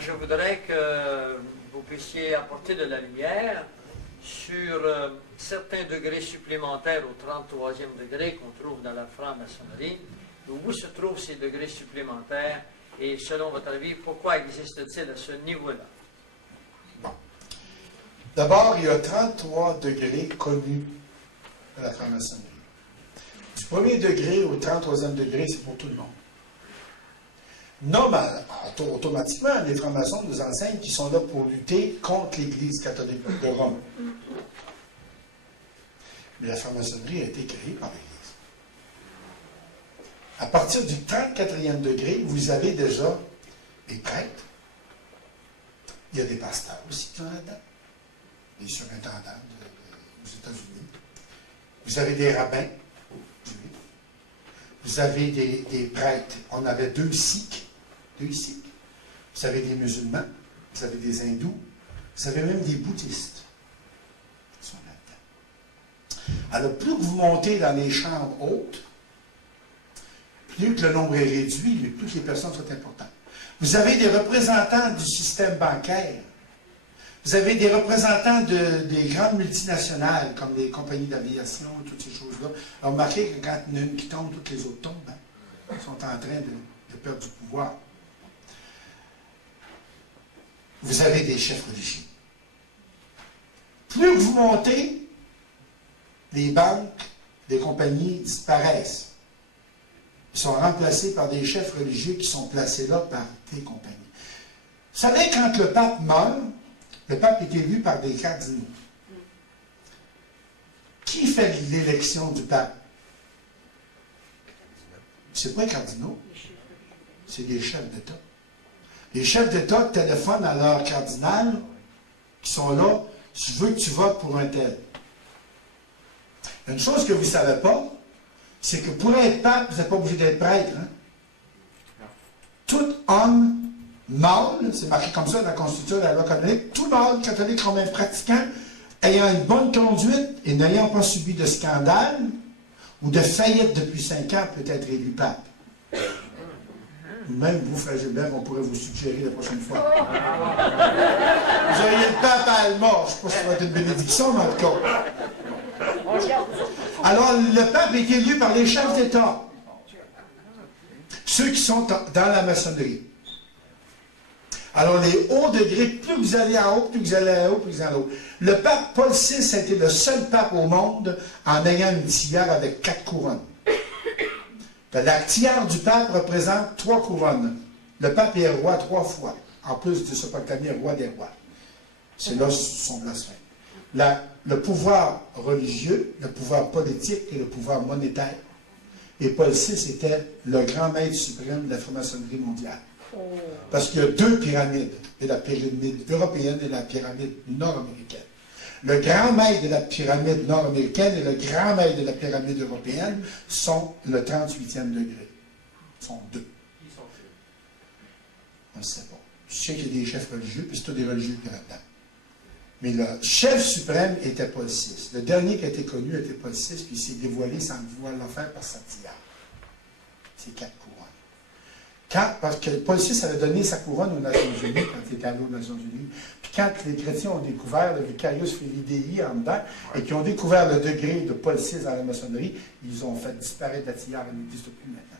je voudrais que vous puissiez apporter de la lumière sur certains degrés supplémentaires au 33e degré qu'on trouve dans la franc-maçonnerie. Où se trouvent ces degrés supplémentaires et, selon votre avis, pourquoi existe-t-il à ce niveau-là? Bon. D'abord, il y a 33 degrés connus de la franc-maçonnerie. Du premier degré au 33e degré, c'est pour tout le monde. Normal, automatiquement, les francs-maçons nous enseignent qu'ils sont là pour lutter contre l'Église catholique de Rome. Mais la franc-maçonnerie a été créée par l'Église. À partir du 34e degré, vous avez déjà des prêtres. Il y a des pasteurs aussi qui sont là-dedans. Des surintendants aux États-Unis. Vous avez des rabbins. Vous avez des prêtres. On avait deux sikhs. Vous avez des musulmans. Vous avez des hindous. Vous avez même des bouddhistes qui sont là-dedans. Alors, plus que vous montez dans les chambres hautes, plus que le nombre est réduit, plus que les personnes sont importantes. Vous avez des représentants du système bancaire. Vous avez des représentants des grandes multinationales, comme les compagnies d'aviation, toutes ces choses-là. Alors, remarquez que quand il y en a une qui tombe, toutes les autres tombent. Hein? Ils sont en train de perdre du pouvoir. Vous avez des chefs religieux. Plus que vous montez, les banques, les compagnies disparaissent. Ils sont remplacés par des chefs religieux qui sont placés là par des compagnies. Vous savez, quand le pape meurt, le pape est élu par des cardinaux. Qui fait l'élection du pape? C'est pas les cardinaux, c'est les chefs d'État. Les chefs d'État téléphonent à leur cardinal qui sont là, je veux que tu votes pour un tel. Une chose que vous ne savez pas, c'est que pour être pape, vous n'êtes pas obligé d'être prêtre. Hein? Tout homme mâle, c'est marqué comme ça dans la Constitution de la loi canonique, tout mâle catholique romain pratiquant, ayant une bonne conduite et n'ayant pas subi de scandale ou de faillite depuis 5 ans, peut être élu pape. Même vous, Frère Gilbert, on pourrait vous suggérer la prochaine fois. Vous auriez le pape à Alma. Je ne sais pas si ça va être une bénédiction, mais en tout cas. Alors, le pape est élu par les chefs d'État. Ceux qui sont dans la maçonnerie. Alors, les hauts degrés, plus vous allez en haut, plus vous allez en haut, plus vous allez en haut. Le pape Paul VI a été le seul pape au monde en ayant une tiare avec 4 couronnes. La tiare du pape représente 3 couronnes. Le pape est roi 3 fois. En plus de se proclamer roi des rois. C'est là son blasphème. Le pouvoir religieux, le pouvoir politique et le pouvoir monétaire. Et Paul VI était le grand maître suprême de la franc-maçonnerie mondiale. Parce qu'il y a 2 pyramides. Il y a la pyramide européenne et la pyramide nord-américaine. Le grand maître de la pyramide nord-américaine et le grand maître de la pyramide européenne sont le 38e degré. Ils sont 2. On ne sait pas. Je sais qu'il y a des chefs religieux, puis c'est tous des religieux qui sont là-dedans. Mais le chef suprême était Paul VI. Le dernier qui a été connu était Paul VI, puis il s'est dévoilé sans pouvoir le faire par sa tiare. C'est 4 couronnes. Parce que Paul VI avait donné sa couronne aux Nations Unies quand il était allé aux Nations Unies. Puis quand les chrétiens ont découvert le Vicarius Filii en dedans, et qui ont découvert le degré de Paul VI dans la maçonnerie, ils ont fait disparaître la tiare, elle n'existe plus maintenant.